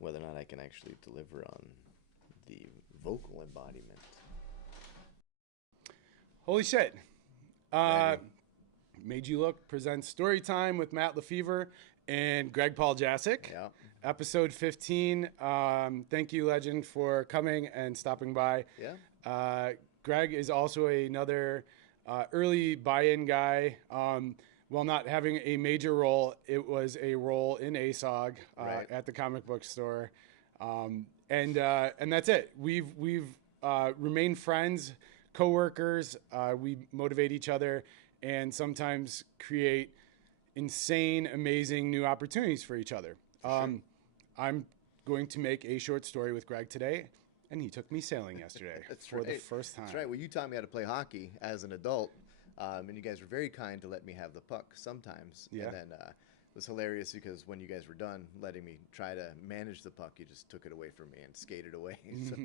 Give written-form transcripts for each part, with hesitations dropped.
whether or not I can actually deliver on the vocal embodiment. Holy shit. Uh, Ready? Made You Look presents Story Time with Matt LeFevour and Greg Poljacik. Yeah. Episode 15. Thank you, Legend, for coming and stopping by. Yeah. Greg is also another early buy-in guy. While not having a major role, it was a role in ASOG Right. at the comic book store, and that's it. We've remained friends, coworkers. We motivate each other, and sometimes create insane, amazing new opportunities for each other. Sure. I'm going to make a short story with Greg today, and he took me sailing yesterday That's for right. the first time. That's right. Well, you taught me how to play hockey as an adult, and you guys were very kind to let me have the puck sometimes. Yeah. And then it was hilarious because when you guys were done letting me try to manage the puck, you just took it away from me and skated away. So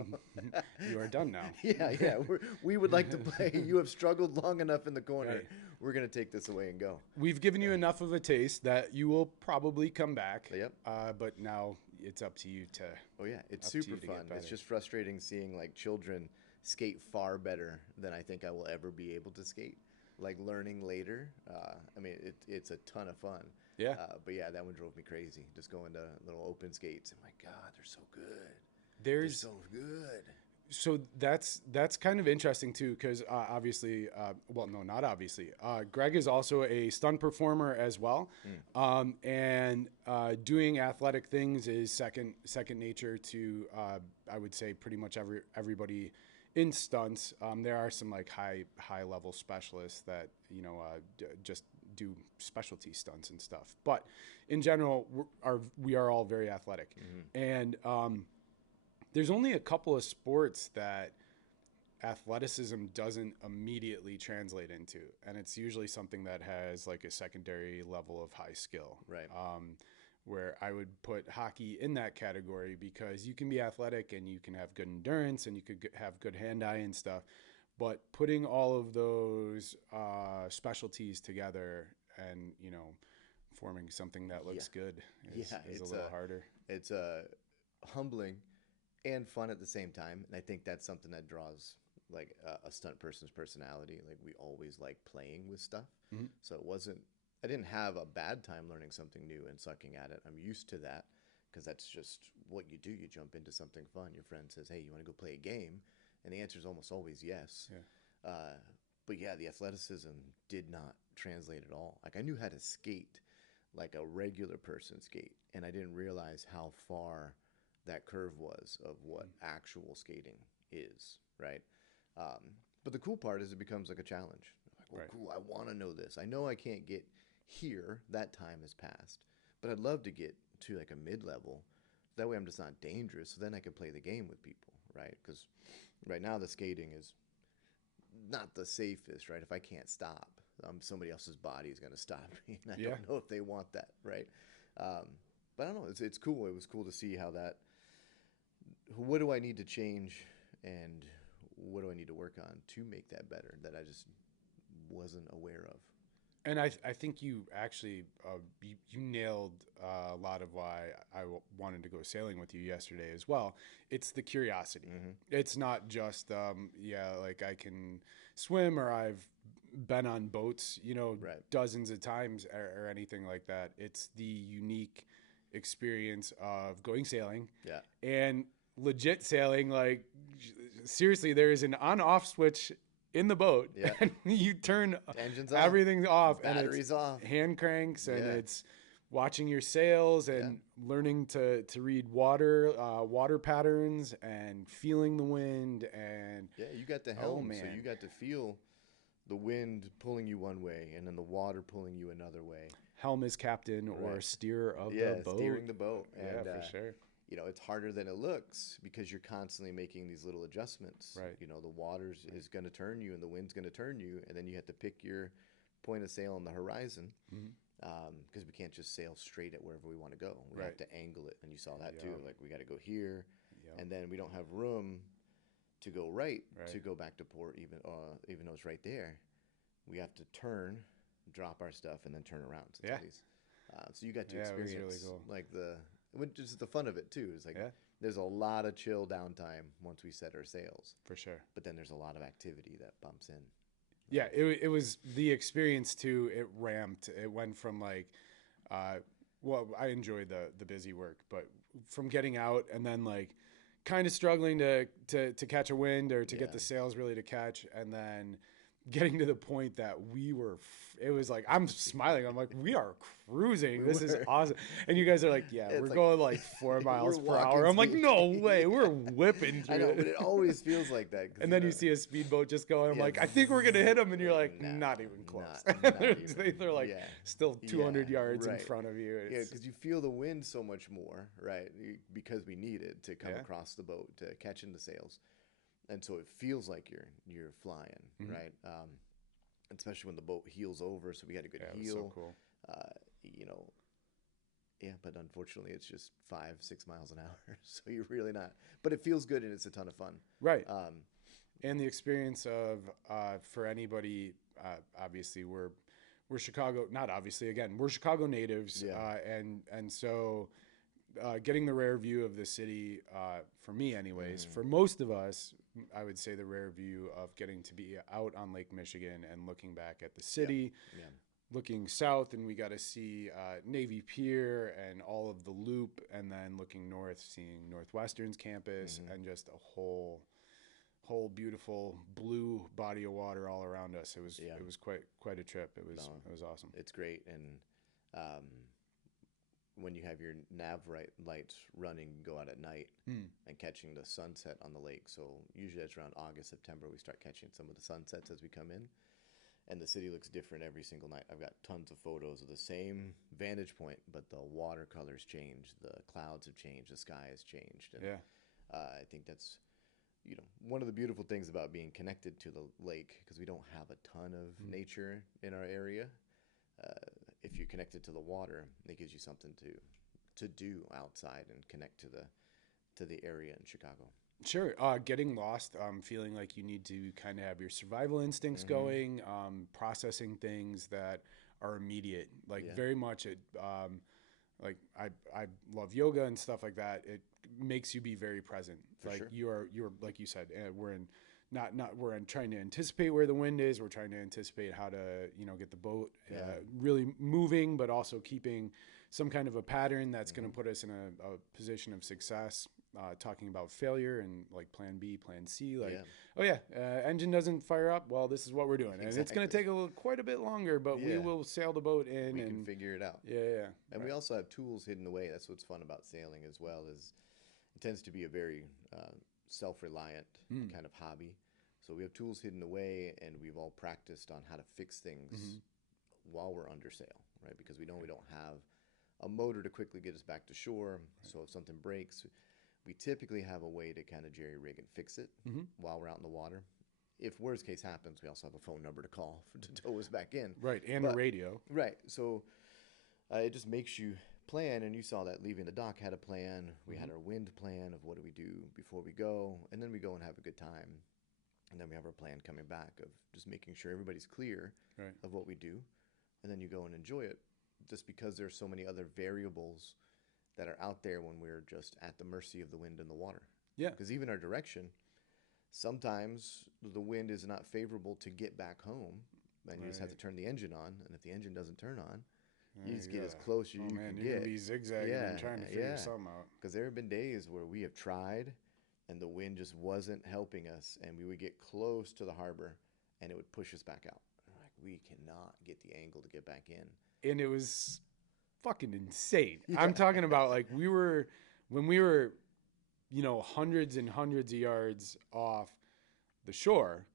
You are done now. yeah. We would like to play. You have struggled long enough in the corner. Right. We're gonna take this away and go. We've given you enough of a taste that you will probably come back. Yep. But now it's up to you to. Oh yeah, it's Up to you super to get fun. It's better. just frustrating seeing like children skate far better than I think I will ever be able to skate. Like learning later, I mean, it's a ton of fun. Yeah. But yeah, that one drove me crazy. Just going to little open skates. And my God, they're so good. There's They're so good. so that's kind of interesting too, because obviously, well, no, not obviously. Greg is also a stunt performer as well, and doing athletic things is second nature to I would say pretty much everybody in stunts. There are some like high level specialists that just do specialty stunts and stuff, but in general, we are all very athletic, and there's only a couple of sports that athleticism doesn't immediately translate into, and it's usually something that has like a secondary level of high skill. Right. Where I would put hockey in that category because you can be athletic and you can have good endurance and you could have good hand-eye and stuff, but putting all of those specialties together and forming something that looks good is Yeah, a it's little harder. it's humbling and fun at the same time. And I think that's something that draws like a stunt person's personality. Like we always like playing with stuff. So I didn't have a bad time learning something new and sucking at it. I'm used to that because that's just what you do. You jump into something fun. Your friend says, "Hey, you want to go play a game?" And the answer is almost always yes. Yeah. But yeah, the athleticism did not translate at all. Like I knew how to skate like a regular person skate, and I didn't realize how far that curve was of what actual skating is, right? Um, but the cool part is it becomes like a challenge. Like, well, Right. cool, I want to know this. I know I can't get here, that time has passed, but I'd love to get to like a mid level. That way I'm just not dangerous, so then I can play the game with people, right? Because right now the skating is not the safest, right? If I can't stop, somebody else's body is going to stop me, and I Yeah. don't know if they want that, right? Um, but I don't know. It's cool. It was cool to see how that. What do I need to change, and what do I need to work on to make that better? That I just wasn't aware of. And I think you actually you nailed a lot of why wanted to go sailing with you yesterday as well. It's the curiosity. It's not just like I can swim or I've been on boats Right. dozens of times or anything like that. It's the unique experience of going sailing Yeah. and legit sailing. Like seriously, there is an on-off switch in the boat, Yeah. and you turn Engines off. everything's off, and Batteries it's off. hand cranks, and Yeah. it's watching your sails and learning to read water patterns and feeling the wind and Yeah, you got the oh helm, so man, you got to feel the wind pulling you one way and then the water pulling you another way. helm is captain or Right. steerer of Yeah, the boat. steering the boat. Yeah, And for sure. it's harder than it looks because you're constantly making these little adjustments. Right. The waters is going to turn you and the wind's going to turn you, and then you have to pick your point of sail on the horizon because we can't just sail straight at wherever we want to go. We have Right. to angle it, and you saw that Yeah. too. Like we got to go here, Yeah. and then we don't have room to go right Right. to go back to port, even though it's right there. We have to turn, drop our stuff, and then turn around. So, Yeah. so you got to Yeah, it was experience really cool. like the which is the fun of it too. It's like there's a lot of chill downtime once we set our sails. For sure. But then there's a lot of activity that bumps in. Yeah, it was the experience too. It ramped. It went from like, well, I enjoyed the busy work, but from getting out and then like kind of struggling to catch a wind or to get the sails really to catch, and then getting to the point that it was like, I'm smiling. I'm like, we are cruising. This is awesome. And you guys are like, we're going like 4 miles per hour. I'm like, no way. We're whipping through. I know, but it always feels like that. And then you see a speedboat just going. I'm like, I think we're going to hit them. And you're like, not even close. Not even. They're like still 200 yards in front of you. Yeah, because you feel the wind so much more, right? Because we need it to come across the boat to catch in the sails. And so it feels like you're flying, right? Especially when the boat heels over, so we had a good heel. It was so cool. But unfortunately it's just 5-6 miles an hour, so you're really not. But it feels good and it's a ton of fun, right? And the experience of for anybody, obviously we're Chicago. Not obviously, again, we're Chicago natives, and so. Getting the rare view of the city, for me anyways, for most of us, I would say the rare view of getting to be out on Lake Michigan and looking back at the city, looking south, and we got to see Navy Pier and all of the Loop, and then looking north, seeing Northwestern's campus, and just a whole beautiful blue body of water all around us. It was quite a trip. It was awesome. It's great. And when you have your nav lights running, go out at night and catching the sunset on the lake. So usually that's around August, September, we start catching some of the sunsets as we come in. And the city looks different every single night. I've got tons of photos of the same vantage point, but the watercolors change, the clouds have changed, the sky has changed. And I think that's one of the beautiful things about being connected to the lake, because we don't have a ton of nature in our area. If you're connected to the water, it gives you something to do outside and connect to the area in Chicago. Sure. Getting lost, feeling like you need to kind of have your survival instincts going, processing things that are immediate, like very much it, like I love yoga and stuff like that. It makes you be very present. For like sure. you're like you said, we're trying to anticipate where the wind is. We're trying to anticipate how to, get the boat really moving, but also keeping some kind of a pattern that's going to put us in a position of success. Talking about failure and like plan B, plan C, like, engine doesn't fire up. Well, this is what we're doing. And it's going to take quite a bit longer, but we will sail the boat in. We can figure it out. Yeah. And we also have tools hidden away. That's what's fun about sailing as well, is it tends to be a very self-reliant kind of hobby. So we have tools hidden away, and we've all practiced on how to fix things while we're under sail, right? Because we know we don't have a motor to quickly get us back to shore. Right. So if something breaks, we typically have a way to kind of jerry rig and fix it while we're out in the water. If worst case happens, we also have a phone number to call to tow us back in. Right, and a radio. Right. So it just makes you plan, and you saw that leaving the dock had a plan. We had our wind plan of what do we do before we go, and then we go and have a good time. And then we have our plan coming back of just making sure everybody's clear of what we do. And then you go and enjoy it, just because there's so many other variables that are out there when we're just at the mercy of the wind and the water. Yeah. Because even our direction, sometimes the wind is not favorable to get back home. And you just have to turn the engine on. And if the engine doesn't turn on, you just get as close as you can get. You're going to be zigzagging and trying to figure something out. Because there have been days where we have tried, and the wind just wasn't helping us, and we would get close to the harbor, and it would push us back out. Like, we cannot get the angle to get back in. And it was fucking insane. I'm talking about, like, when we were, hundreds and hundreds of yards off the shore,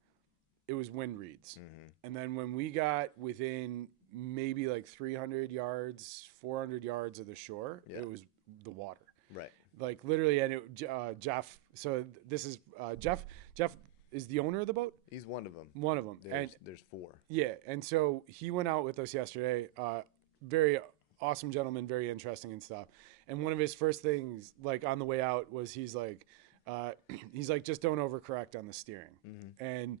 it was wind reeds. And then when we got within maybe like 300 yards, 400 yards of the shore, it was the water. Right. Like literally, and Jeff. So this is Jeff. Jeff is the owner of the boat. He's one of them. One of them. There's 4. Yeah, and so he went out with us yesterday. Very awesome gentleman, very interesting and stuff. And one of his first things, like on the way out, was he's like, just don't overcorrect on the steering. And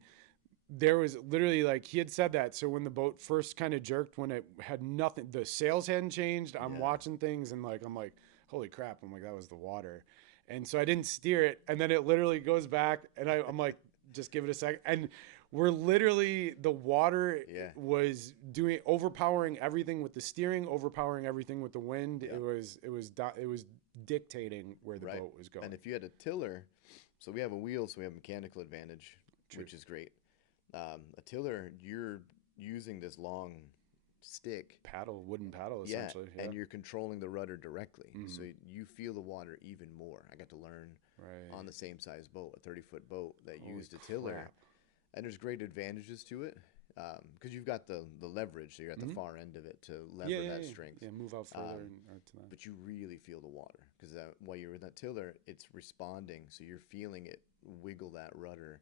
there was literally, like, he had said that. So when the boat first kind of jerked, when it had nothing, the sails hadn't changed. I'm watching things, and like I'm like, holy crap. I'm like, that was the water. And so I didn't steer it. And then it literally goes back. And I'm like, just give it a second. And we're literally, the water was overpowering everything with the steering, overpowering everything with the wind. Yeah. It was dictating where the boat was going. And if you had a tiller, so we have a wheel, so we have mechanical advantage, which is great. A tiller, you're using this long stick wooden paddle essentially. Yeah, and you're controlling the rudder directly, so you feel the water even more. I got to learn on the same size boat, a 30-foot boat that used a tiller, and there's great advantages to it because you've got the leverage, so you're at the far end of it to lever that strength. Yeah, move out further to that. But you really feel the water because while you're in that tiller, it's responding, so you're feeling it wiggle that rudder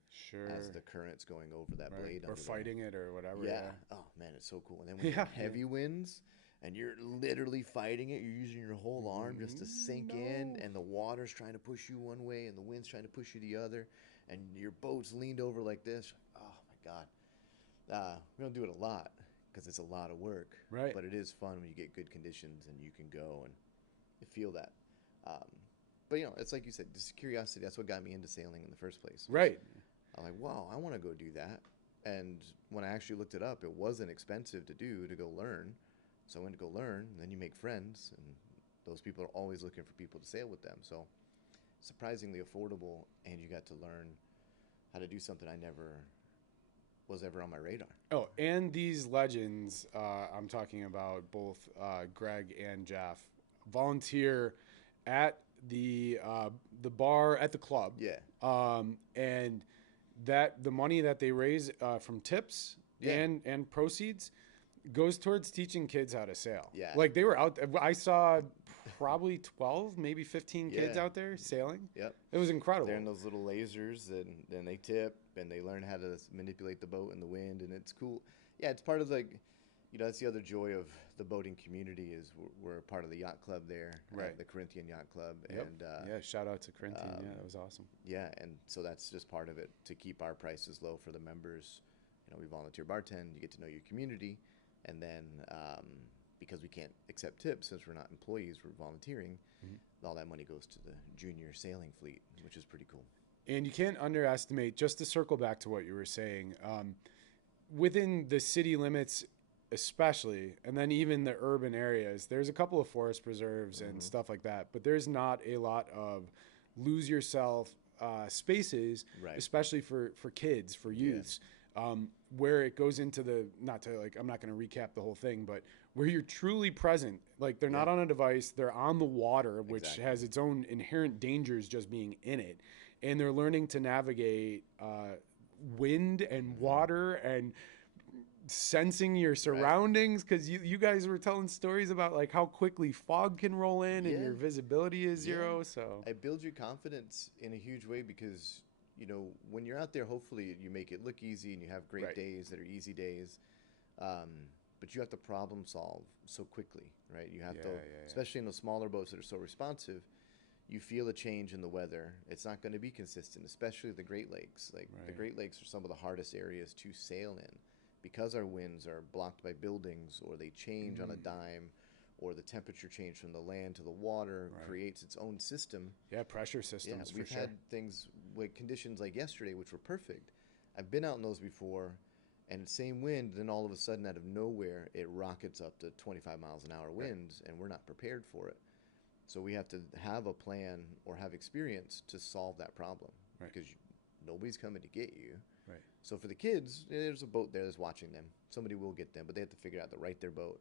as the current's going over that blade. Or fighting it or whatever. Yeah. Oh, man, it's so cool. And then when you have heavy winds and you're literally fighting it, you're using your whole arm just to sink in, and the water's trying to push you one way and the wind's trying to push you the other, and your boat's leaned over like this. Oh, my God. We don't do it a lot because it's a lot of work. Right. But it is fun when you get good conditions and you can go and you feel that. But, you know, it's like you said, just curiosity. That's what got me into sailing in the first place. Right. I'm like, wow, I want to go do that. And when I actually looked it up, it wasn't expensive to go learn. So I went to go learn, and then you make friends, and those people are always looking for people to sail with them. So surprisingly affordable, and you got to learn how to do something I never was ever on my radar. Oh, and these legends, I'm talking about both Greg and Jeff, volunteer at the bar at the club. Yeah. And that the money that they raise from tips and proceeds goes towards teaching kids how to sail. Yeah. Like they were out. I saw probably 12, maybe 15 kids out there sailing. Yep. It was incredible. They're in those little lasers, and then they tip, and they learn how to manipulate the boat in the wind, and it's cool. Yeah, it's part of that's the other joy of the boating community is we're part of the yacht club there, the Corinthian Yacht Club. Yep. And shout out to Corinthian. Yeah, that was awesome. Yeah, and so that's just part of it to keep our prices low for the members. You know, we volunteer bartend, you get to know your community, and then because we can't accept tips since we're not employees, we're volunteering, all that money goes to the junior sailing fleet, which is pretty cool. And you can't underestimate, just to circle back to what you were saying, within the city limits especially, and then even the urban areas, there's a couple of forest preserves and stuff like that, but there's not a lot of lose yourself spaces, especially for kids, for youths, where it goes into I'm not going to recap the whole thing, but where you're truly present. Like they're not on a device, they're on the water, which has its own inherent dangers just being in it. And they're learning to navigate wind and water and sensing your surroundings, because you guys were telling stories about like how quickly fog can roll in and your visibility is zero. So it builds your confidence in a huge way because, you know, when you're out there, hopefully you make it look easy and you have great days that are easy days. But you have to problem solve so quickly, right? You have to, especially in the smaller boats that are so responsive, you feel a change in the weather. It's not going to be consistent, especially the Great Lakes. Like the Great Lakes are some of the hardest areas to sail in because our winds are blocked by buildings, or they change on a dime, or the temperature change from the land to the water creates its own system. Yeah, pressure systems. We've had things with conditions like yesterday, which were perfect. I've been out in those before, and same wind, then all of a sudden out of nowhere, it rockets up to 25 miles an hour winds, and we're not prepared for it. So we have to have a plan or have experience to solve that problem because nobody's coming to get you. Right. So for the kids, there's a boat there that's watching them. Somebody will get them, but they have to figure out to right their boat,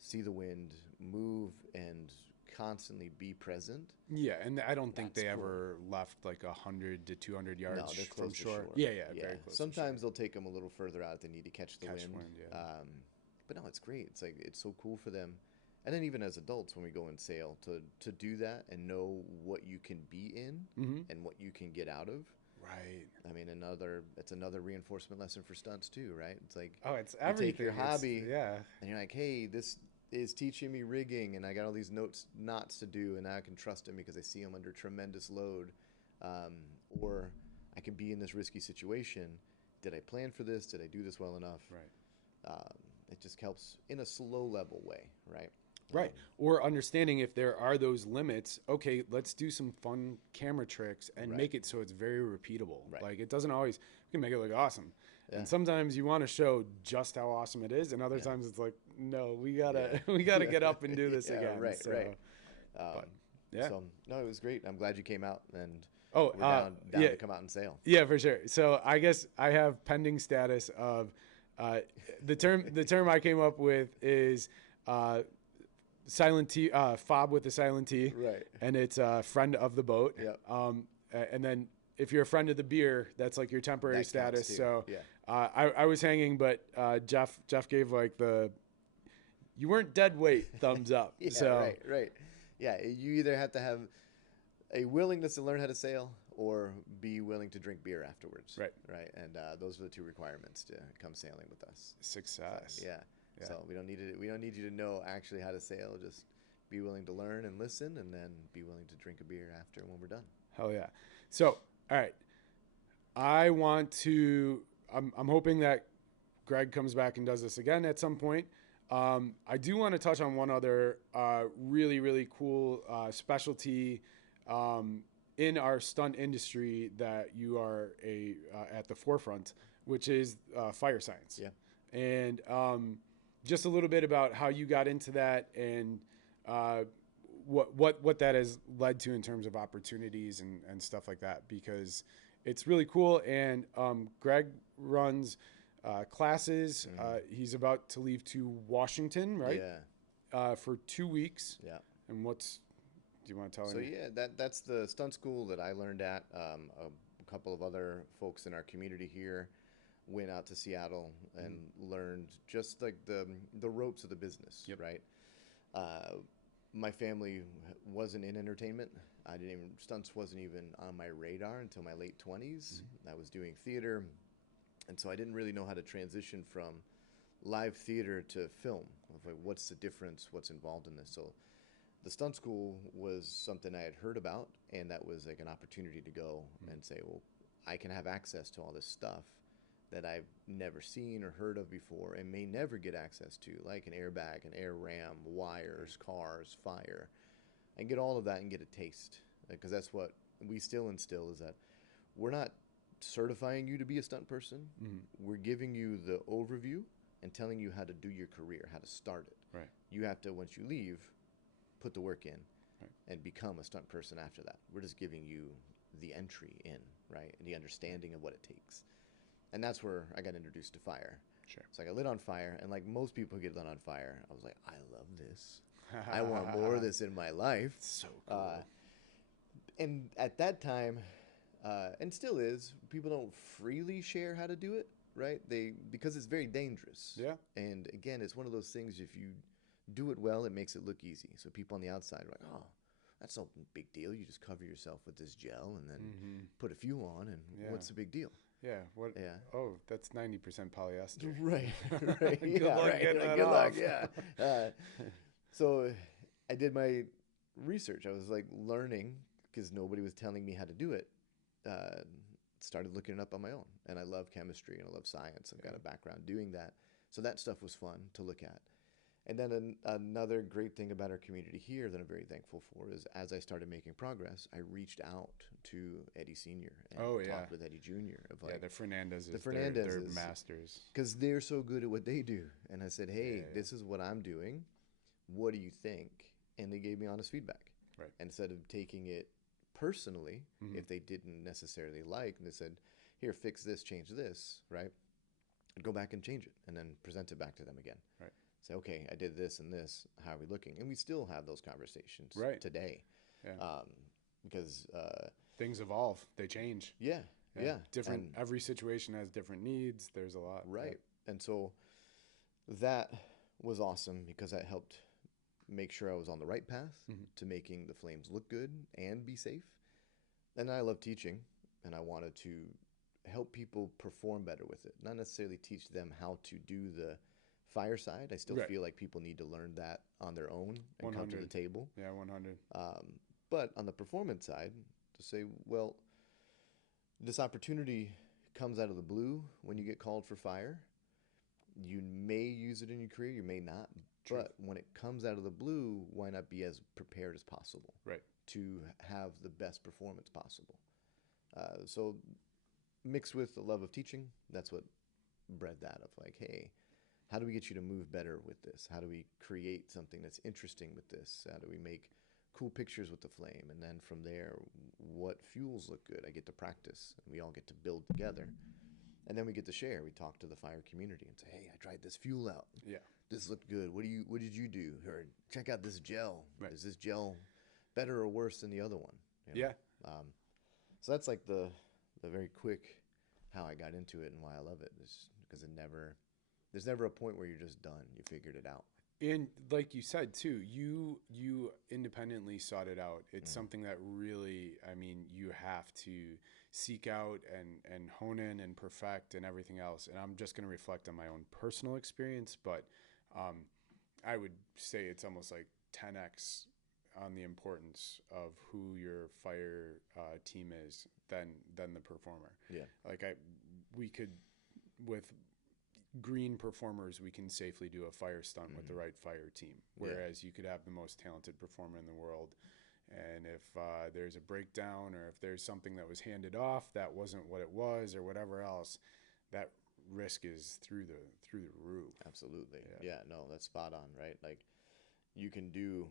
see the wind, move, and constantly be present. Yeah, and I don't think they ever left like 100 to 200 yards from shore. Yeah, very close. Sometimes they'll take them a little further out if they need to catch the wind. But no, it's great. It's so cool for them. And then even as adults, when we go and sail, to do that and know what you can be in and what you can get out of. Right. I mean, it's another reinforcement lesson for stunts too, right? It's like, it's everything. You take your hobby, and you're like, hey, this is teaching me rigging, and I got all these knots to do, and now I can trust them because I see them under tremendous load, or I can be in this risky situation. Did I plan for this? Did I do this well enough? Right. It just helps in a slow level way, right? Right. Or understanding if there are those limits, okay, let's do some fun camera tricks and Right. make it so it's very repeatable. Right. Like it doesn't always, we can make it look awesome. Yeah. And sometimes you want to show just how awesome it is. And other times it's like, no, we gotta, Yeah. we gotta get up and do this Yeah, again. right, So, right. but, yeah. So no, it was great. I'm glad you came out, and Oh, we're down yeah. to come out and sail. Yeah, for sure. So I guess I have pending status of the term I came up with is silent T, fob with a silent T, Right. and it's friend of the boat. Yep. And then if you're a friend of the beer, that's like your temporary That counts status. too. So Yeah. I was hanging, but Jeff gave like you weren't dead weight thumbs up. Yeah, So right. Yeah, you either have to have a willingness to learn how to sail or be willing to drink beer afterwards. Right. And those are the two requirements to come sailing with us. success. Yeah. So we don't need you to know actually how to sail. Just be willing to learn and listen, and then be willing to drink a beer after when we're done. Hell yeah. So, all right. I want to, I'm hoping that Greg comes back and does this again at some point. I do want to touch on one other really, really cool specialty in our stunt industry that you are at the forefront, which is fire science. Yeah. And just a little bit about how you got into that and what that has led to in terms of opportunities and stuff like that, because it's really cool. And Greg runs classes. He's about to leave to Washington, right? Yeah. For 2 weeks. Yeah. And do you want to tell So me? yeah, that's the stunt school that I learned at. A couple of other folks in our community here went out to Seattle and learned just like the ropes of the business. Yep. Right. My family wasn't in entertainment. Stunts wasn't even on my radar until my late 20s. I was doing theater, and so I didn't really know how to transition from live theater to film. Like, what's the difference? What's involved in this? So the stunt school was something I had heard about, and that was like an opportunity to go and say, well, I can have access to all this stuff that I've never seen or heard of before and may never get access to, like an airbag, an air ram, wires, cars, fire. And get all of that and get a taste. Because that's what we still instill, is that we're not certifying you to be a stunt person. We're giving you the overview and telling you how to do your career, how to start it. Right. You have to, once you leave, put the work in and become a stunt person after that. We're just giving you the entry in, right? And the understanding of what it takes. And that's where I got introduced to fire. Sure. So I got lit on fire, and like most people who get lit on fire, I was like, I love this. I want more of this in my life. So cool. And at that time, and still is, people don't freely share how to do it, right? Because it's very dangerous. Yeah. And again, it's one of those things, if you do it well, it makes it look easy. So people on the outside are like, oh, that's no big deal. You just cover yourself with this gel and then put a few on, and what's the big deal? Yeah. What? Yeah. Oh, that's 90% polyester. Right. Right. Good Yeah, luck right. getting that Good luck. off. Yeah. So I did my research. I was like learning because nobody was telling me how to do it. Started looking it up on my own, and I love chemistry and I love science. I've got a background doing that, so that stuff was fun to look at. And then another great thing about our community here that I'm very thankful for is, as I started making progress, I reached out to Eddie Sr. and talked with Eddie Jr. of like, the Fernandezes. Fernandezes. They're masters. because they're so good at what they do. And I said, hey, this is what I'm doing. What do you think? And they gave me honest feedback. Right. And instead of taking it personally, if they didn't necessarily like, and they said, here, fix this, change this, right? I'd go back and change it and then present it back to them again. Right. Say, okay, I did this and this. How are we looking? And we still have those conversations today. Yeah. Because things evolve. They change. yeah. Different. Every situation has different needs. There's a lot. Right. And so that was awesome because that helped make sure I was on the right path to making the flames look good and be safe. And I love teaching, and I wanted to help people perform better with it. Not necessarily teach them how to do the fire side. I still feel like people need to learn that on their own and 100. come to the table. Yeah, 100. But on the performance side, to say, well, this opportunity comes out of the blue when you get called for fire. You may use it in your career, you may not, True. But when it comes out of the blue, why not be as prepared as possible Right. to have the best performance possible? So mixed with the love of teaching, that's what bred that of like, hey, how do we get you to move better with this? How do we create something that's interesting with this? How do we make cool pictures with the flame? And then from there, what fuels look good? I get to practice, and we all get to build together. And then we get to share. We talk to the fire community and say, hey, I tried this fuel out. Yeah. This looked good. What did you do? Or check out this gel. Right. Is this gel better or worse than the other one? You know? Yeah. So that's like the very quick how I got into it and why I love it. Is because there's never a point where you're just done. You figured it out. And like you said too, you independently sought it out. It's something that really, I mean, you have to seek out and hone in and perfect and everything else. And I'm just going to reflect on my own personal experience, but I would say it's almost like 10x on the importance of who your fire team is than the performer. Yeah. Like we could, with green performers, we can safely do a fire stunt with the right fire team. Whereas you could have the most talented performer in the world, and if there's a breakdown or if there's something that was handed off that wasn't what it was or whatever else, that risk is through the roof. Absolutely. Yeah, no, that's spot on, right? Like you can do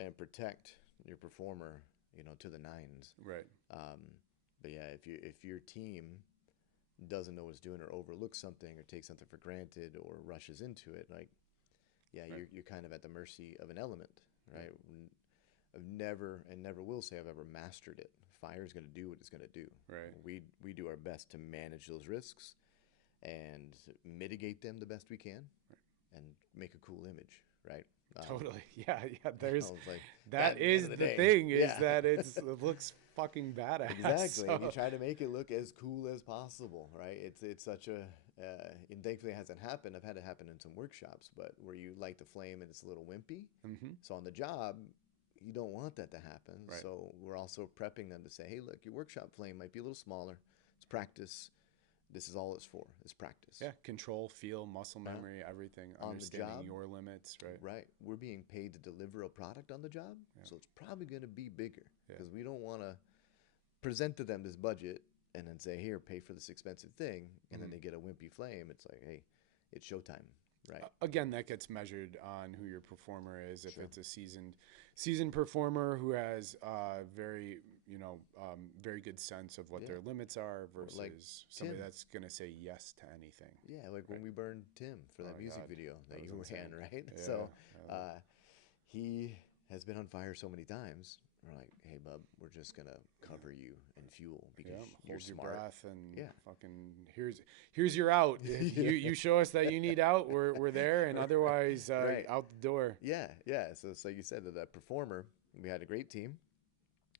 and protect your performer, to the nines. Right. But yeah, if your team doesn't know what it's doing or overlooks something or takes something for granted or rushes into it, like, yeah, Right. you're kind of at the mercy of an element, right? I've never and never will say I've ever mastered it. Fire is going to do what it's going to do. Right. We do our best to manage those risks and mitigate them the best we can, and make a cool image, right? Totally. Yeah. There's like, that is the day. thing is that it looks fucking badass. Exactly. So. And you try to make it look as cool as possible, right? It's such a and thankfully it hasn't happened. I've had it happen in some workshops, but where you light the flame and it's a little wimpy. Mm-hmm. So on the job, you don't want that to happen. Right. So we're also prepping them to say, hey, look, your workshop flame might be a little smaller. It's practice. This is all it's for. It's practice. Yeah, control, feel, muscle memory, everything. On Understanding the job, your limits, right? Right. We're being paid to deliver a product on the job, so it's probably going to be bigger because we don't want to present to them this budget and then say, here, pay for this expensive thing, and then they get a wimpy flame. It's like, hey, it's showtime. Right. Again, that gets measured on who your performer is. If it's a seasoned performer who has very very good sense of what their limits are versus like somebody Tim. that's gonna say yes to anything. Yeah, like when we burned Tim for that music video that you ran, right? Yeah. So he has been on fire so many times. We're like, hey, bub, we're just gonna cover you in fuel because you're Hold your smart. breath and fucking here's your out. You show us that you need out, we're there, and otherwise out the door. Yeah. So it's like you said, that performer, we had a great team.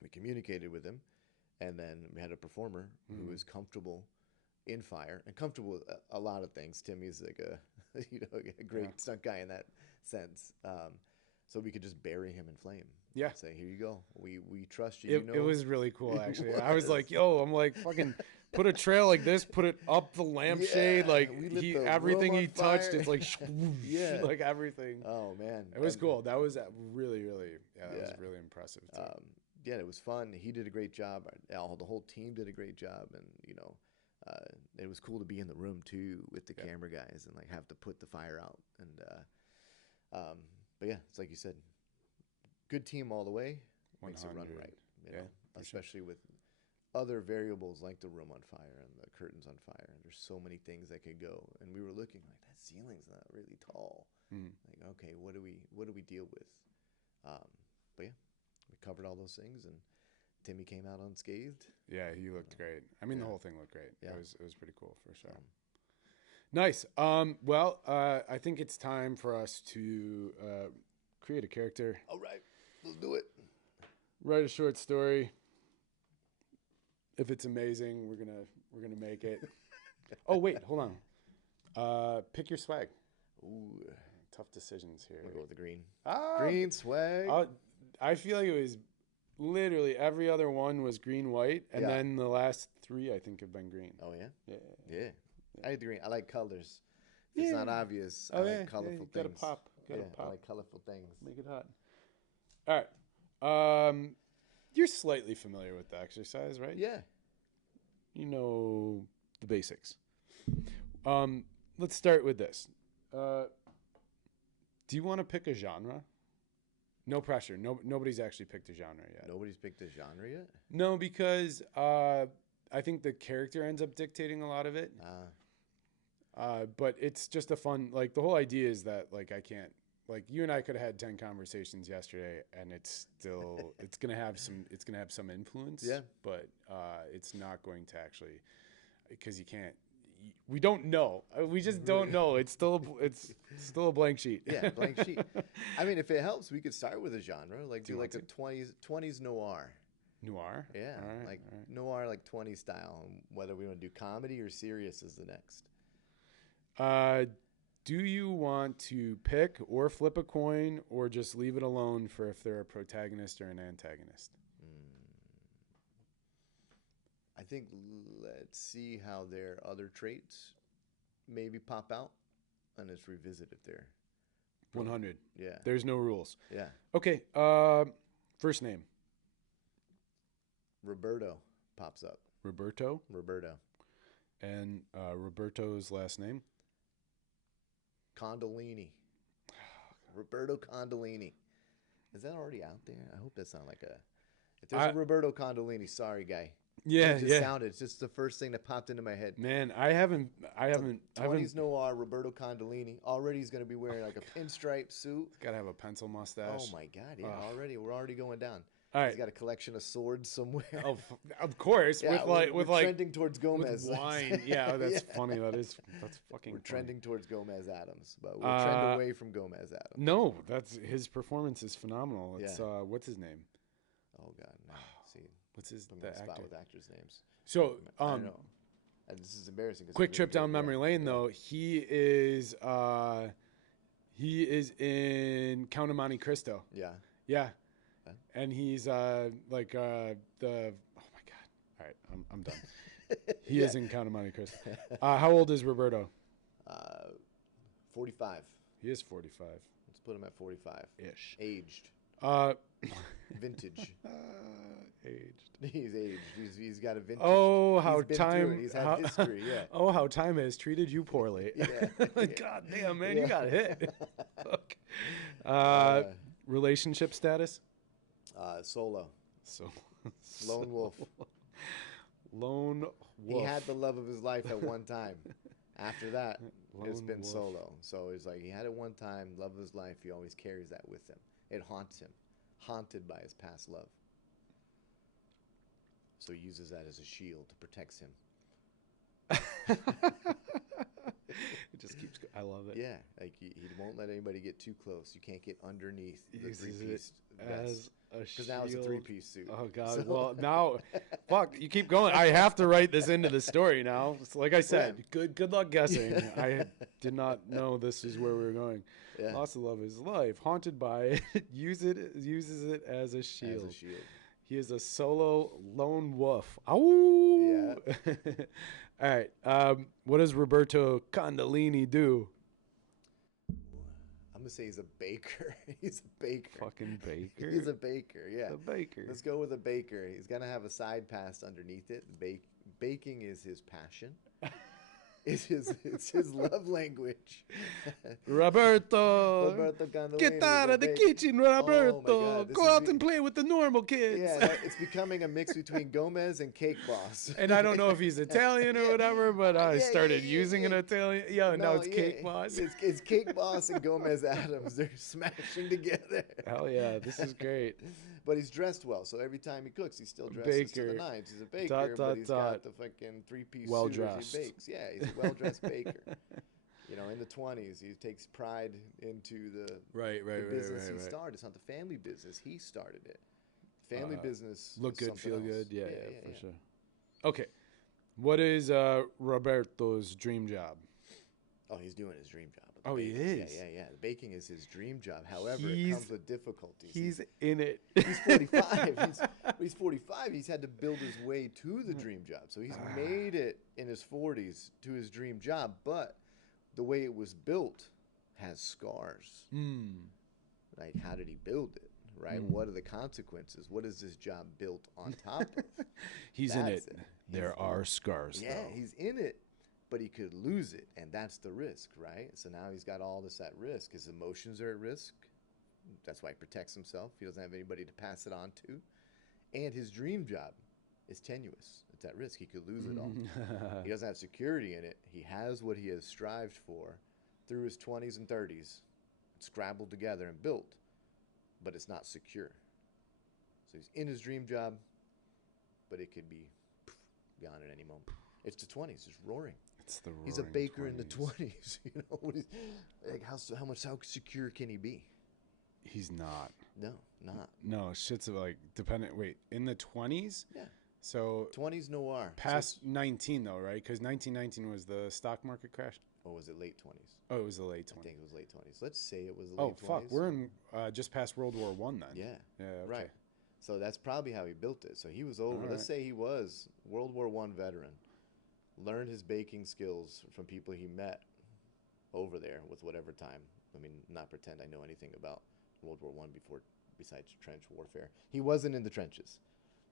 We communicated with him, and then we had a performer who was comfortable in fire and comfortable with a lot of things. Timmy's like a great stunt guy in that sense. So we could just bury him in flame. Yeah. Say, here you go. We trust you. It was really cool, actually. I was like, I'm like, fucking put a trail like this, put it up the lampshade. Like everything he touched, it's like, like everything. Oh, man. It was cool. That was really, really, that was really impressive too. Yeah, it was fun. He did a great job. The whole team did a great job. And, it was cool to be in the room too with the camera guys and like have to put the fire out. And, but yeah, it's like you said, good team all the way makes it run right. Especially with other variables like the room on fire and the curtains on fire. And there's so many things that could go. And we were looking like that ceiling's not really tall. Like, okay, what do we deal with? But yeah, we covered all those things, and Timmy came out unscathed. Yeah, he looked great. I mean, the whole thing looked great. Yeah. It was pretty cool for sure. Nice. Well, I think it's time for us to create a character. All right, let's do it. Write a short story. If it's amazing, we're gonna make it. Oh wait, hold on. Pick your swag. Ooh, tough decisions here. We'll go with the green. Green swag. I feel like it was literally every other one was green, white, and then the last three I think have been green. Oh yeah. Yeah. I like the green. I like colors. If it's not obvious. I like colorful things. Got to pop. Gotta I pop. like colorful things. Make it hot. All right. You're slightly familiar with the exercise, right? Yeah. You know the basics. Let's start with this. Do you want to pick a genre? No pressure. Nobody's actually picked a genre yet. Nobody's picked a genre yet? No, because I think the character ends up dictating a lot of it. But it's just a fun, like, the whole idea is that, like, I can't, like, you and I could have had 10 conversations yesterday, and it's still, it's gonna have some influence. Yeah. But it's not going to actually, because you can't. We don't know. We just don't know. It's still a blank sheet. Yeah, blank sheet. I mean, if it helps, we could start with a genre, like do like a 20s noir. Noir? Yeah, all right. noir, like 20s style. Whether we want to do comedy or serious is the next. Do you want to pick or flip a coin or just leave it alone for if they're a protagonist or an antagonist? I think let's see how their other traits maybe pop out, and let's revisit if they're 100. Yeah. There's no rules. Yeah. Okay. First name. Roberto pops up. Roberto. And Roberto's last name. Condolini. Roberto Condolini. Is that already out there? I hope that's not like a. If there's a Roberto Condolini, sorry, guy. Yeah, it just sounded. It's just the first thing that popped into my head. Man, I haven't. 20s noir, Roberto Condolini. Already he's going to be wearing like a pinstripe suit. Got to have a pencil mustache. Oh my God! Yeah, we're already going down. All right. He's got a collection of swords somewhere. Oh, of course. Yeah, with trending towards Gomez. With wine. Yeah, that's funny. That's fucking. We're funny. trending towards Gomez Adams, but we'll trend away from Gomez Adams. No, that's his performance is phenomenal. It's what's his name? Oh God, no. See, what's his the actor? spot with actors' names. So I don't know. And this is embarrassing. Quick trip down memory lane, though. He is in Count of Monte Cristo. Yeah. Yeah. And he's the oh my God. All right, I'm done. He is in Count of Monte Cristo. How old is Roberto? 45. He is 45. Let's put him at 45. Ish. Aged. Vintage. Aged. He's aged. He's got a vintage. Oh, how he's been time. through it. He's had history. Yeah. Oh, how time has treated you poorly. Yeah. God damn, man, you got hit. Relationship status. Solo. Lone wolf. Lone wolf. He had the love of his life at one time. After that, it's been solo. So it's like he had it one time, love of his life. He always carries that with him. It haunts him, haunted by his past love. So he uses that as a shield to protect him. It just keeps. I love it. Yeah, like he won't let anybody get too close. You can't get underneath the three-piece as a shield. Because now it's a three-piece suit. Oh God! So. Well, now, fuck, you keep going. I have to write this into the story now. So like I said, good luck guessing. I did not know this is where we were going. Yeah. Lost the love of his life, haunted by it. Uses it as a shield. As a shield. He is a solo lone wolf. Ow! Yeah. All right. What does Roberto Condolini do? I'm gonna say he's a baker. He's a baker. Fucking baker. He's a baker. Yeah. A baker. Let's go with a baker. He's gonna have a side pass underneath it. Baking is his passion. It's his love language. Roberto Condolini. Get out of the kitchen, Roberto. Oh Go out and play with the normal kids. Yeah, it's becoming a mix between Gomez and Cake Boss. And I don't know if he's Italian or whatever, but I started using an Italian. Yeah, now it's Cake Boss. It's Cake Boss and Gomez Adams. They're smashing together. Hell yeah, this is great. But he's dressed well, so every time he cooks, he still dresses to the nines. He's a baker, but he's got the fucking three-piece suit as he bakes. Yeah, he's a well-dressed baker. You know, in the 20s, he takes pride into the business he started. It's not the family business. He started it. Family business. Look good, feel good. Yeah, for sure. Okay. What is Roberto's dream job? Oh, he's doing his dream job. Oh, he is? Yeah. The baking is his dream job. However, it comes with difficulties. He's in it. He's 45. He's 45. He's had to build his way to the dream job. So he's made it in his 40s to his dream job. But the way it was built has scars. Mm. Like, how did he build it? Right? What are the consequences? What is this job built on top of? He's in it. There are scars, yeah, though. he's in it, but he could lose it, and that's the risk, right? So now he's got all this at risk. His emotions are at risk. That's why he protects himself. He doesn't have anybody to pass it on to. And his dream job is tenuous. It's at risk. He could lose it all. He doesn't have security in it. He has what he has strived for through his 20s and 30s, scrabbled together and built, but it's not secure. So he's in his dream job, but it could be gone at any moment. It's the 20s, just roaring. It's the roaring. He's a baker 20s. in the 20s. You know, like how secure can he be? He's not. No, not. No, shit's like dependent. Wait, in the 20s? Yeah. So 20s noir. Past 19 though, right? Because 1919 was the stock market crash. Or was it late 20s? Oh, it was the late 20s. I think it was late 20s. Let's say it was the late 20s. Oh, fuck. We're in just past World War I then. Yeah. Yeah, okay. Right. So that's probably how he built it. So he was over. Let's say he was World War I veteran. Learned his baking skills from people he met over there with whatever time. I mean, not pretend I know anything about World War I before, besides trench warfare. He wasn't in the trenches.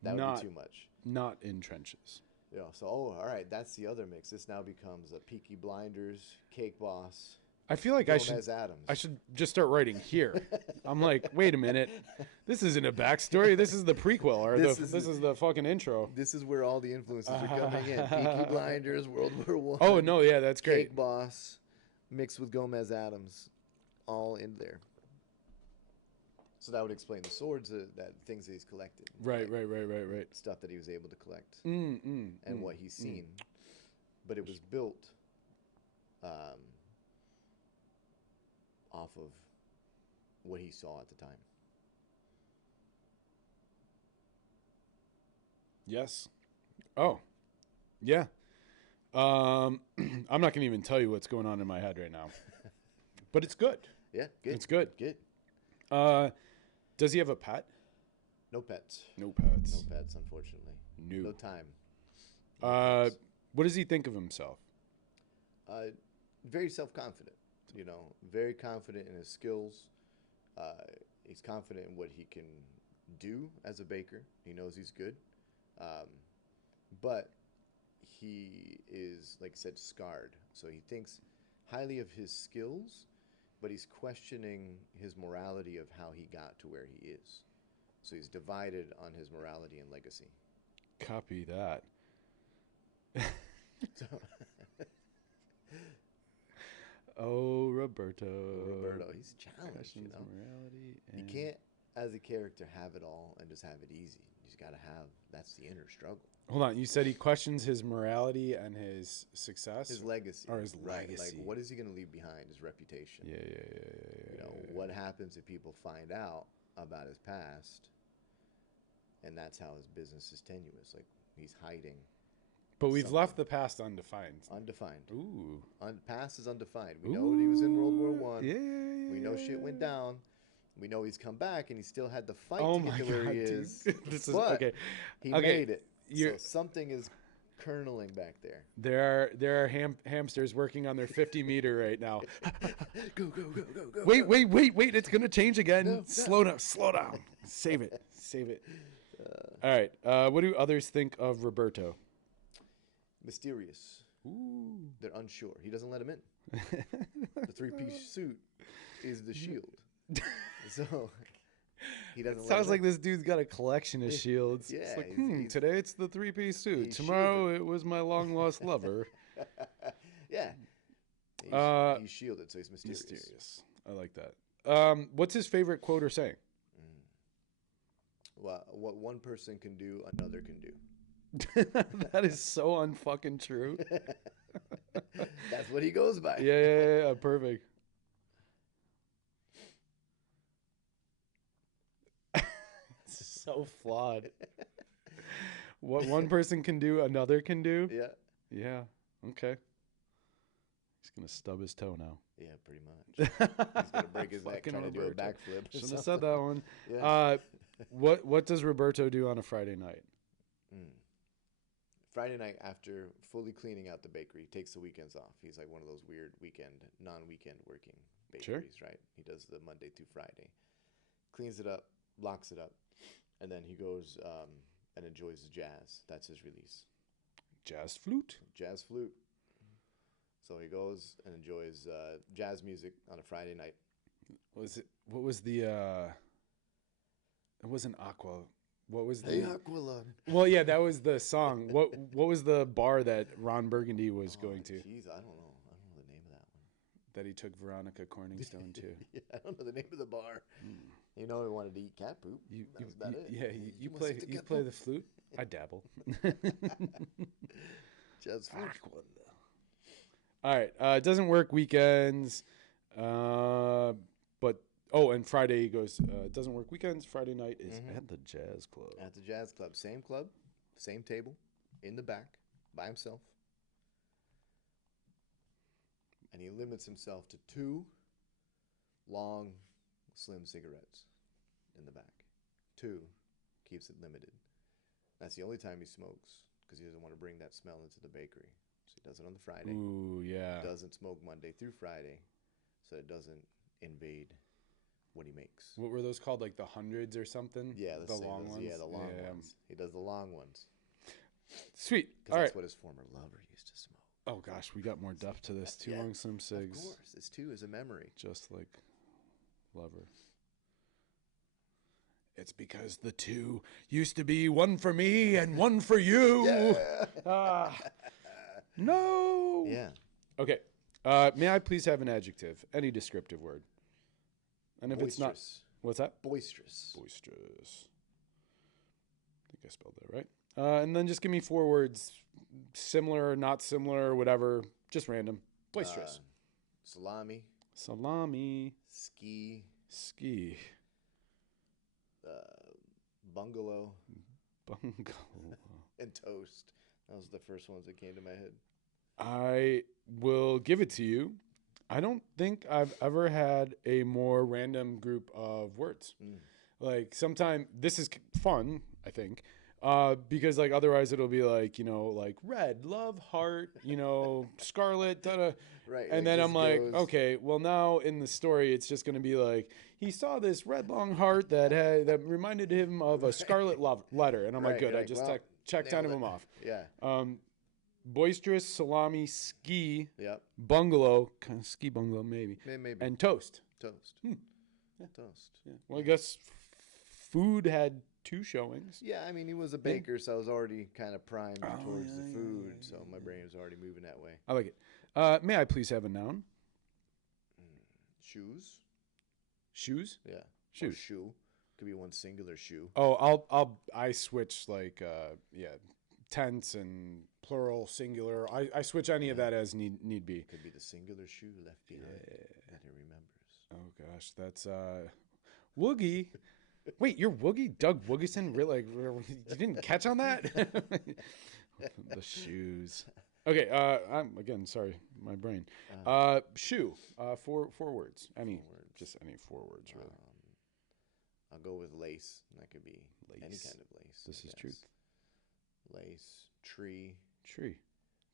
That would be too much. Not in trenches. Yeah. So, all right, that's the other mix. This now becomes a Peaky Blinders, Cake Boss. I feel like Gomez I should just start writing here. I'm like, wait a minute, this isn't a backstory. This is the prequel, or this is the fucking intro. This is where all the influences are coming in. Peaky Blinders, World War I. Oh no, yeah, that's great. Cake Boss, mixed with Gomez Adams, all in there. So that would explain the swords, that things that he's collected. Right. Stuff that he was able to collect, and what he's seen. But it was built off of what he saw at the time. Yes. Oh, yeah. I'm not going to even tell you what's going on in my head right now, but it's good. Yeah, good. It's good. Good. Does he have a pet? No pets. No pets. No pets, unfortunately. No time. What does he think of himself? Very self-confident. You know, very confident in his skills. He's confident in what he can do as a baker. He knows he's good. But he is, like I said, scarred. So he thinks highly of his skills, but he's questioning his morality of how he got to where he is. So he's divided on his morality and legacy. Copy that. So oh, Roberto, he's challenged, you know. You can't, as a character, have it all and just have it easy. You just got to have, that's the inner struggle. Hold on, you said he questions his morality and his success? His legacy. Or his right? legacy. Like, what is he going to leave behind? His reputation. Yeah. You know, what happens if people find out about his past, and that's how his business is tenuous. Like, he's hiding. But we've left the past undefined. Undefined. Ooh. Past is undefined. We know he was in World War I. Yeah. We know shit went down. We know he's come back, and he still had the fight Oh to get my to where God, he dude. is. This is but okay. He made it. So You're- something is kerneling back there. There are hamsters working on their 50-meter right now. Go. Wait! It's gonna change again. No. Slow down. Save it. All right. What do others think of Roberto? Mysterious. Ooh. They're unsure. He doesn't let him in. The three-piece suit is the shield. So he doesn't. Sounds like this dude's got a collection of shields. Yeah, It's like, he's- today it's the three-piece suit. he's Tomorrow it was my long-lost lover. Yeah. He's shielded, so he's mysterious. Mysterious. I like that. What's his favorite quote or saying? Well, what one person can do, another can do. That is so unfucking true. That's what he goes by. Yeah, perfect. It's so flawed. What one person can do, another can do? Yeah. Yeah, okay. He's going to stub his toe now. Yeah, pretty much. He's going to break his neck Fucking trying to do a Roberto. backflip. Shouldn't have said that one. Yeah. What does Roberto do on a Friday night? Friday night, after fully cleaning out the bakery, takes the weekends off. He's like one of those weird non-weekend working bakeries, right? He does the Monday through Friday. Cleans it up, locks it up, and then he goes and enjoys the jazz. That's his release. Jazz flute. Jazz flute. So he goes and enjoys jazz music on a Friday night. What was the? It wasn't Aqua. What was the? Hey, Aqualung. Well, yeah, that was the song. What was the bar that Ron Burgundy was going to? Jeez, I don't know. I don't know the name of that one. That he took Veronica Corningstone to. Yeah, I don't know the name of the bar. You know, he wanted to eat cat poop. That was about it. Yeah, you play the flute. I dabble. Jazz flute. All right. It doesn't work weekends. But and Friday he goes. It doesn't work weekends. Friday night is at the jazz club. At the jazz club, same table, in the back, by himself. And he limits himself to 2 long, slim cigarettes in the back. 2, keeps it limited. That's the only time he smokes because he doesn't want to bring that smell into the bakery. So he does it on the Friday. Ooh, yeah. He doesn't smoke Monday through Friday, so it doesn't invade what he makes. What were those called? Like the hundreds or something? Yeah, the long ones. Yeah, the long ones. He does the long ones. Sweet. Because that's what his former lover used to smoke. Oh gosh, we got more depth to this. 2 long slim cigs. Of course, this too is a memory. Just like lover. It's because the 2 used to be 1 for me and 1 for you. Yeah. No. Yeah. Okay. May I please have an adjective? Any descriptive word. And if it's not, what's that? Boisterous. Boisterous. I think I spelled that right. And then just give me 4 words, similar, not similar, whatever, just random. Boisterous. Salami. Salami. Ski. Ski. Bungalow. Bungalow. And toast. Those are the first ones that came to my head. I will give it to you. I don't think I've ever had a more random group of words. Like sometimes this is fun, I think, because like otherwise it'll be like, like red, love, heart, scarlet, da-da. Right. And then I'm like, okay, well now in the story it's just going to be like he saw this red long heart that reminded him of a scarlet love letter, and I'm like, good, I just checked 10 of them off. Yeah. Boisterous, salami, ski, bungalow, kind of ski bungalow maybe, maybe, and toast. Toast. Yeah. Toast. Yeah. Well, I guess food had 2 showings. Yeah, I mean, he was a baker, so I was already kind of primed towards the food, so my brain was already moving that way. I like it. May I please have a noun? Shoes. Shoes? Yeah. Shoes. Or shoe. Could be one singular shoe. Oh, I switch like tense and plural, singular. I switch any of that as need be. Could be the singular shoe left behind that he remembers. Oh gosh, that's Woogie. Wait, you're Woogie? Doug Woogerson? Really? You didn't catch on that? The shoes. Okay, I'm again sorry, my brain. Shoe. 4 words. Just any 4 words really. I'll go with lace. That could be any kind of lace. This is truth. Lace, tree.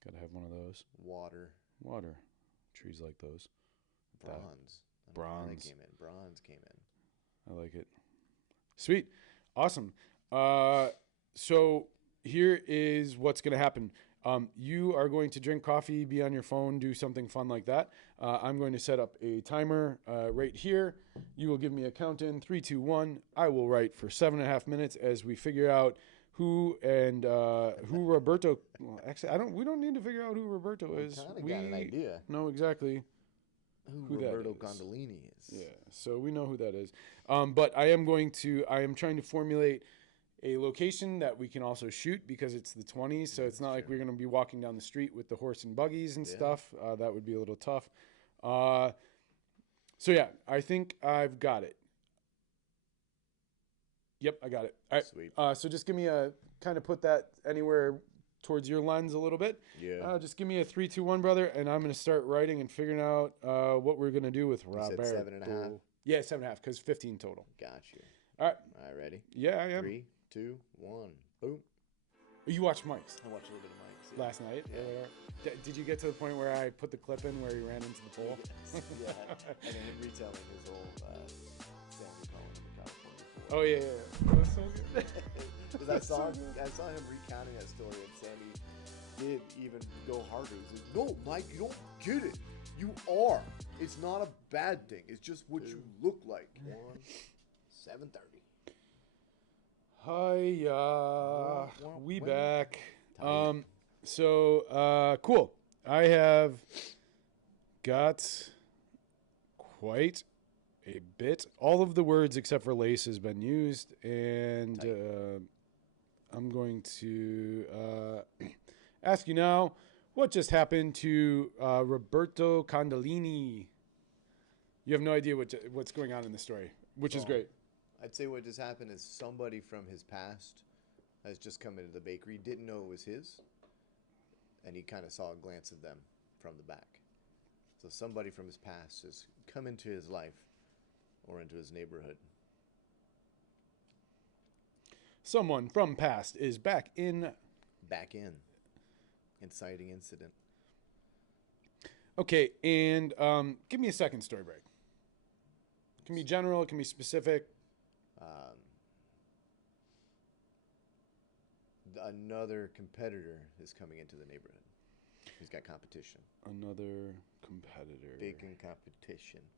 Gotta have one of those. Water. Trees like those. Bronze. Bronze came in. I like it. Sweet. Awesome. So here is what's going to happen. You are going to drink coffee, be on your phone, do something fun like that. I'm going to set up a timer right here. You will give me a count in 3, 2, 1. I will write for 7.5 minutes as we figure out who Roberto. Well, actually, we don't need to figure out who Roberto is. We got an idea. Know exactly who Roberto that is. Condolini is. Yeah, so we know who that is. But I am trying to formulate a location that we can also shoot because it's the 20s, so it's not like we're going to be walking down the street with the horse and buggies and stuff. That would be a little tough. So yeah, I think I've got it. Yep, I got it. All right. Sweet. So just give me a kind of put that anywhere towards your lens a little bit. Yeah. Just give me a 3, 2, 1, brother, and I'm going to start writing and figuring out what we're going to do with Roberto. You said 7.5? Yeah, 7.5 because 15 total. Got you. All right. All right, ready? Yeah, I am. 3, 2, 1, boom. You watch Mike's. I watch a little bit of Mike's. last night. Did you get to the point where I put the clip in where he ran into the pole? Yeah, and then him retelling his old Sandy calling him a California fool. Oh yeah. That was so good. Because I saw him recounting that story, and Sandy did even go harder. He's like, "No, Mike, you don't get it. You are. It's not a bad thing. It's just what you look like." 7:30. Hi, we back. Cool. I have got quite a bit. All of the words except for lace has been used, and I'm going to ask you now, what just happened to Roberto Condolini? You have no idea what's going on in the story, which is great. I'd say what just happened is somebody from his past has just come into the bakery, didn't know it was his, and he kind of saw a glance of them from the back. So somebody from his past has come into his life or into his neighborhood. Someone from past is back in. Inciting incident. Okay, and give me a second story break. It can be general, it can be specific. Another competitor is coming into the neighborhood. He's got competition. Another competitor. Big in competition.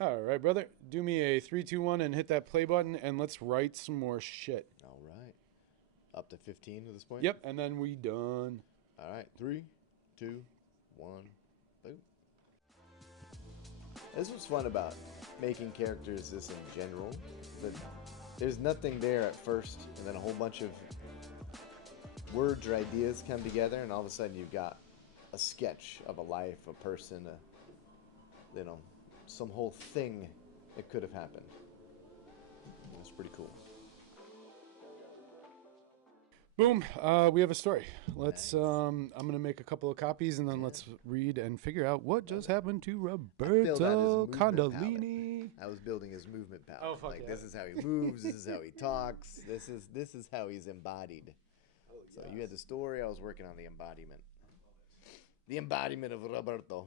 All right, brother. Do me a 3, 2, 1 and hit that play button, and let's write some more shit. All right. Up to 15 at this point? Yep, and then we done. All right. 3, 2, 1, boom. This was fun about making characters this in general. But there's nothing there at first, and then a whole bunch of words or ideas come together, and all of a sudden you've got a sketch of a life, a person, some whole thing that could have happened. It's pretty cool. Boom. We have a story. Let's. I'm gonna make a couple of copies, and then let's read and figure out what just happened to Roberto Condolini. I was building his movement palette. Oh, fuck This is how he moves. This is how he talks. This is how he's embodied. So you had the story. I was working on the embodiment. The embodiment of Roberto.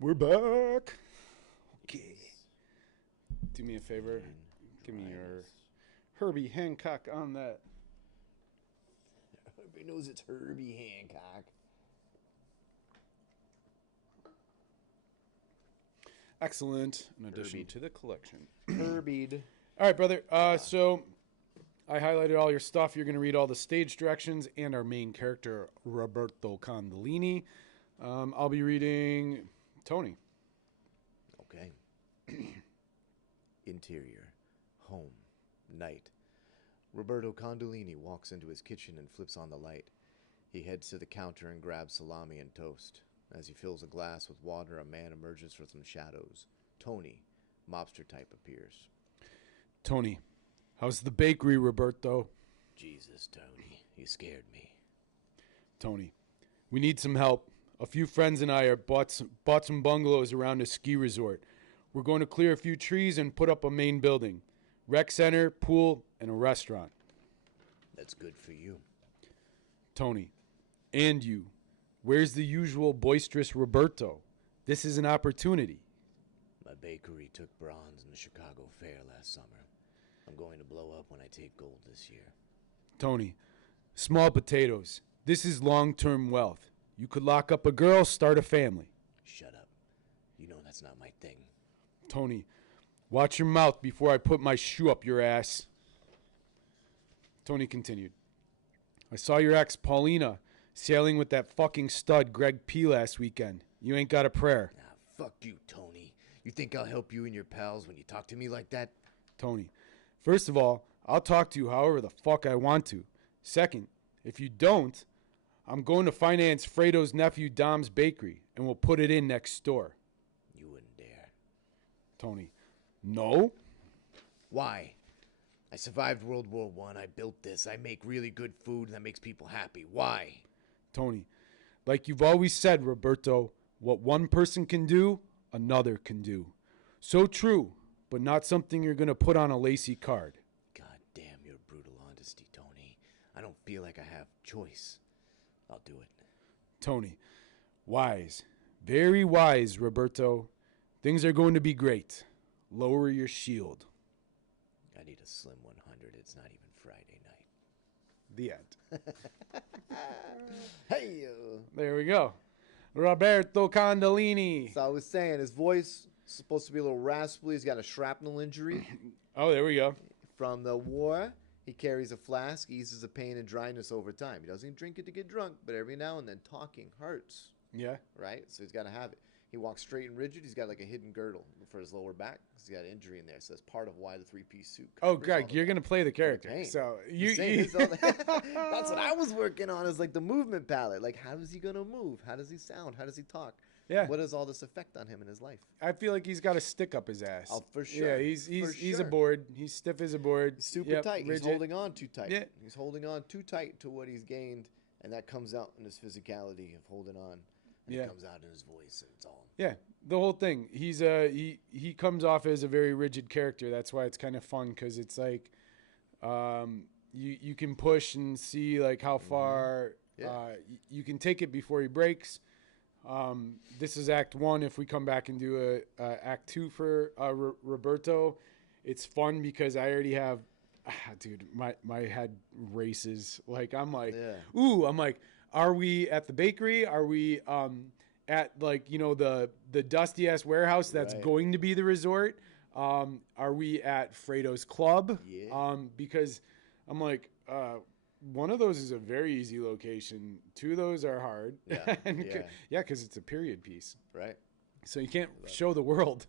We're back. Okay. Do me a favor. Give me your Herbie Hancock on that. Everybody knows it's Herbie Hancock. Excellent. An addition to the collection. Herbied. All right, brother. So I highlighted all your stuff. You're going to read all the stage directions and our main character, Roberto Condolini. I'll be reading Tony. Okay. Interior. Home. Night. Roberto Condolini walks into his kitchen and flips on the light. He heads to the counter and grabs salami and toast. As he fills a glass with water, a man emerges from some shadows. Tony, mobster type, appears. Tony, how's the bakery, Roberto? Jesus, Tony, you scared me. Tony, we need some help. A few friends and I are bought some bungalows around a ski resort. We're going to clear a few trees and put up a main building. Rec center, pool, and a restaurant. That's good for you. Tony, and you. Where's the usual boisterous Roberto? This is an opportunity. My bakery took bronze in the Chicago Fair last summer. I'm going to blow up when I take gold this year. Tony, small potatoes. This is long-term wealth. You could lock up a girl, start a family. Shut up. You know that's not my thing. Tony, watch your mouth before I put my shoe up your ass. Tony continued. I saw your ex, Paulina, sailing with that fucking stud, Greg P, last weekend. You ain't got a prayer. Nah, fuck you, Tony. You think I'll help you and your pals when you talk to me like that? Tony, first of all, I'll talk to you however the fuck I want to. Second, if you don't, I'm going to finance Fredo's nephew Dom's bakery, and we'll put it in next door. You wouldn't dare. Tony, no? Why? I survived World War I. I built this. I make really good food that makes people happy. Why? Tony, like you've always said, Roberto, what one person can do, another can do. So true. but not something you're going to put on a lacy card. God damn your brutal honesty, Tony. I don't feel like I have choice. I'll do it. Tony, wise. Very wise, Roberto. Things are going to be great. Lower your shield. I need a slim 100. It's not even Friday night. The end. Hey! There we go. Roberto Condolini. So I was saying, his voice is supposed to be a little raspy. He's got a shrapnel injury. Oh, there we go. From the war, he carries a flask, eases the pain and dryness over time. He doesn't drink it to get drunk, but every now and then talking hurts. Yeah. Right? So he's got to have it. He walks straight and rigid. He's got like a hidden girdle for his lower back. He's got an injury in there. So that's part of why the three-piece suit. Oh, Greg, you're going to play the character. So that's what I was working on, is like the movement palette. Like, how is he going to move? How does he sound? How does he talk? Yeah. What does all this affect on him in his life? I feel like he's got a stick up his ass. Oh, for sure. Yeah, he's a board. He's stiff as a board. Super tight. Rigid. He's holding on too tight. Yeah. He's holding on too tight to what he's gained, and that comes out in his physicality of holding on. And it comes out in his voice, and it's all. Yeah, the whole thing. He's he comes off as a very rigid character. That's why it's kind of fun, because it's like, you can push and see like how far you can take it before he breaks. This is Act 1. If we come back and do a Act 2 for Roberto, it's fun because I already have, dude, my head races. Like I'm like, I'm like, are we at the bakery? Are we at like, you know, the dusty ass warehouse that's going to be the resort? Are we at Fredo's club? Yeah. Because I'm like, one of those is a very easy location. Two of those are hard. Yeah. Because it's a period piece. Right. So you can't show the world.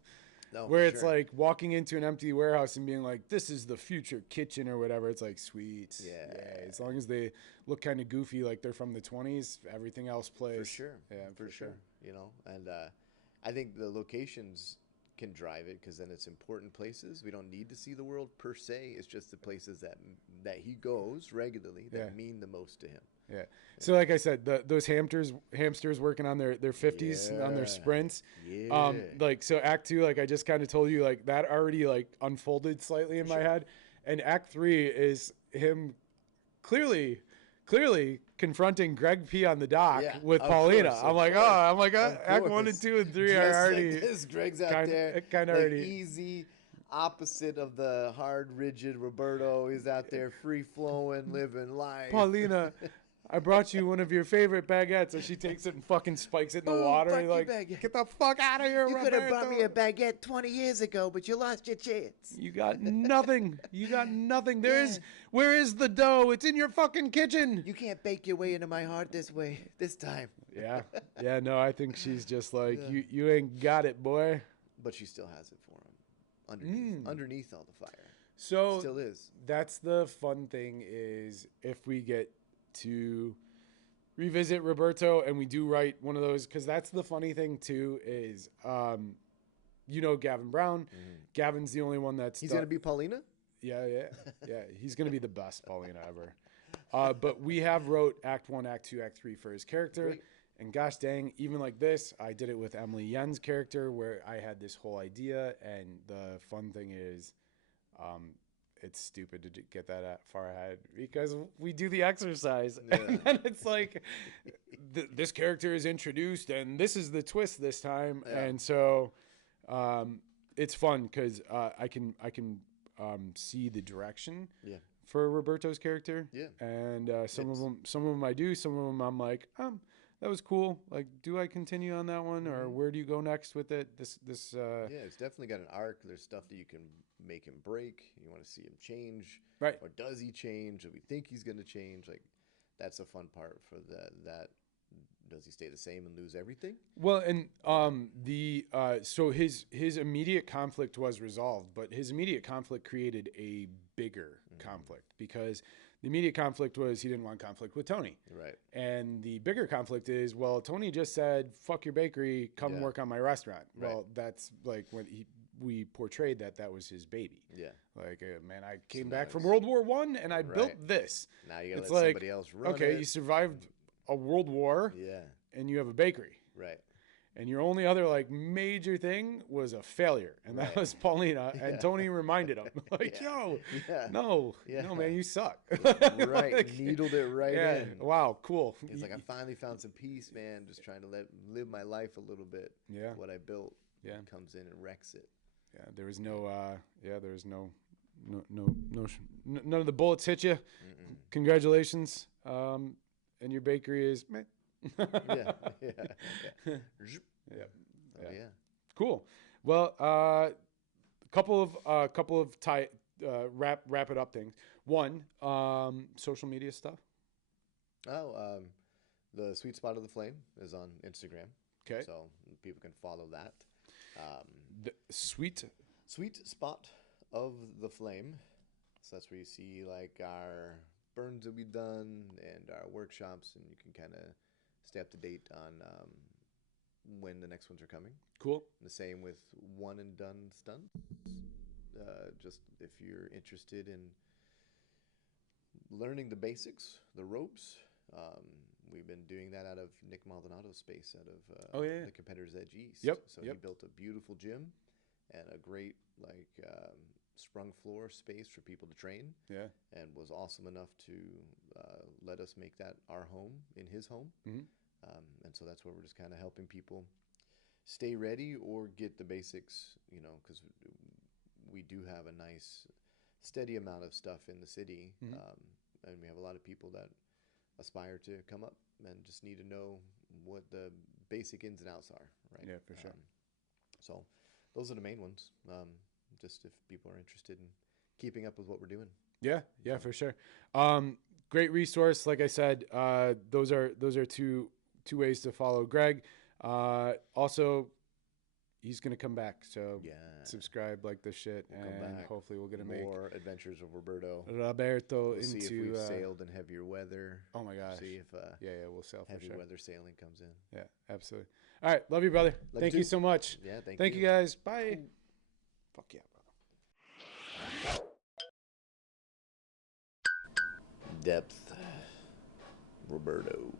No, where it's like walking into an empty warehouse and being like, this is the future kitchen or whatever. It's like, sweet. Yeah. As long as they look kind of goofy, like they're from the 20s, everything else plays. For sure. Yeah, for sure. You know, and I think the locations can drive it, because then it's important places. We don't need to see the world per se. It's just the places that he goes regularly that mean the most to him. Yeah. So like I said, those hamsters working on their 50s on their sprints. Yeah. Like, so Act 2, like I just kind of told you, like that already like unfolded slightly in my head. And Act 3 is him clearly confronting Greg P on the dock with Paulina. Course, I'm like, Act 1 and 2 and 3 are already. Like this. Greg's out there. Kind of like already. Easy. Opposite of the hard, rigid Roberto. He's out there free flowing, living life. Paulina, I brought you one of your favorite baguettes. And she takes it and fucking spikes it in the water. And like, get the fuck out of here, You Roberto. could have brought me a baguette 20 years ago, but you lost your chance. You got nothing. You got nothing. Where is the dough? It's in your fucking kitchen. You can't bake your way into my heart this time. Yeah. Yeah, no, I think she's just like, you ain't got it, boy. But she still has it for him. Underneath all the fire. So still is. That's the fun thing, is if we get to revisit Roberto and we do write one of those, because that's the funny thing too, is you know Gavin Brown. Gavin's the only one that's he's gonna be Paulina. Yeah. He's gonna be the best Paulina ever. But we have wrote Act 1, Act 2, Act 3 for his character. Great. And gosh dang, even like this, I did it with Emily Yen's character, where I had this whole idea. And the fun thing is, it's stupid to get that far ahead, because we do the exercise. And then it's like, this character is introduced and this is the twist this time. And so it's fun because I can see the direction for Roberto's character. And some of them I do, some of them I'm like, that was cool. Like, do I continue on that one, or where do you go next with it? It's definitely got an arc. There's stuff that you can make him break. You want to see him change, right? Or does he change? Or we think he's going to change. Like, that's a fun part for that. Does he stay the same and lose everything? Well, and so his immediate conflict was resolved, but his immediate conflict created a bigger conflict, because the immediate conflict was he didn't want conflict with Tony. Right. And the bigger conflict is, well, Tony just said, fuck your bakery, come work on my restaurant. Right. Well, that's like when we portrayed that was his baby. Yeah. Like, man, I came back from World War I and I built this. Now you gotta let somebody else run it. Okay, you survived a world war. Yeah. And you have a bakery. Right. and your only other like major thing was a failure, and that was Paulina. And Tony reminded him, like, "Yo, no, man, you suck." Right, like, needled it right in. Wow, cool. He's like, I finally found some peace, man. Just trying to live my life a little bit. Yeah, what I built. Comes in and wrecks it. Yeah, there was no. There was no. None of the bullets hit you. Mm-mm. Congratulations. And your bakery is meh. yeah. Cool. Well, couple of wrap it up things. One, social media stuff. The Sweet Spot of the Flame is on Instagram. Okay. So people can follow that. The Sweet Spot of the Flame. So that's where you see like our burns that we've done and our workshops, and you can kind of stay up to date on when the next ones are coming. Cool. And the same with one and done stunts. Just if you're interested in learning the basics, the ropes. We've been doing that out of Nick Maldonado's space, out of the Competitor's Edge East. Yep. So he built a beautiful gym and a great sprung floor space for people to train. Yeah. And was awesome enough to let us make that our home in his home. Mm-hmm. And so that's where we're just kind of helping people stay ready or get the basics, because we do have a nice steady amount of stuff in the city. Mm-hmm. And we have a lot of people that aspire to come up and just need to know what the basic ins and outs are, right? Yeah, for sure. So those are the main ones. Just if people are interested in keeping up with what we're doing. Yeah, for sure. Great resource. Like I said, those are two ways to follow Greg. Also, he's gonna come back, so subscribe, like this shit, and hopefully we'll get more adventures of Roberto we'll see if we've sailed in heavier weather. Oh my gosh! See if we'll sail for heavy sure. weather sailing comes in. Yeah, absolutely. All right, love you, brother. Thank you so much. Yeah, thank you guys. Bye. Ooh. Fuck yeah, brother. Depth, Roberto.